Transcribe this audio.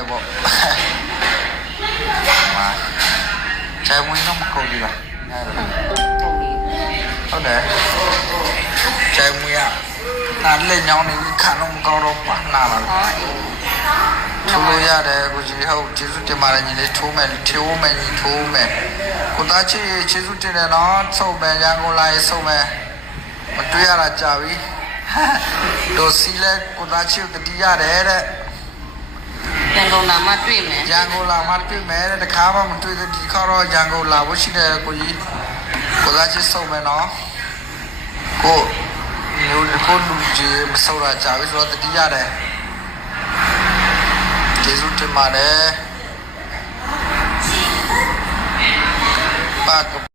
တယ်ပေါ့ကျန်ဝင်တော့မကုန်ဘူးလားဟုတ်တယ်ကျန်ဝင်ရနားလက်ညောင်းနေခံတော့မကောင်းတော့ပါနာပါထိုးလို့ရတယ်ကိုကြီးဟုတ်ကျေးဇူးတင်ပါတယ်ညီလေးထိုးမယ်ထိုးမယ်ညီထိုးမယ်ကိုသားချစ်ကျေးဇူးတင်တယ်နော်ဆုံးမယ်ရန်ကုန်လာရေးဆုံးမယ်မတွေ့ရတာကြာပြီတို့စီလဲကိုသားချစ်တတိရတယ်တဲ့ရန်ကုန်လာမှတွေ့မယ်ရန်ကုန်လာမှတွေ့မယ်တဲ့တခါမှမတွေ့သေးဒီခါတော့ရန်ကုန်လာဖို့ရှိတယ်ကိုကြီးကိုသားချစ်ဆုံးမယ်နော်ကိုလူကြီးမစောတာကြာပြီဆိုတော့တတိရတယ်ကျေးဇူးတင်ပါတယ်ပါက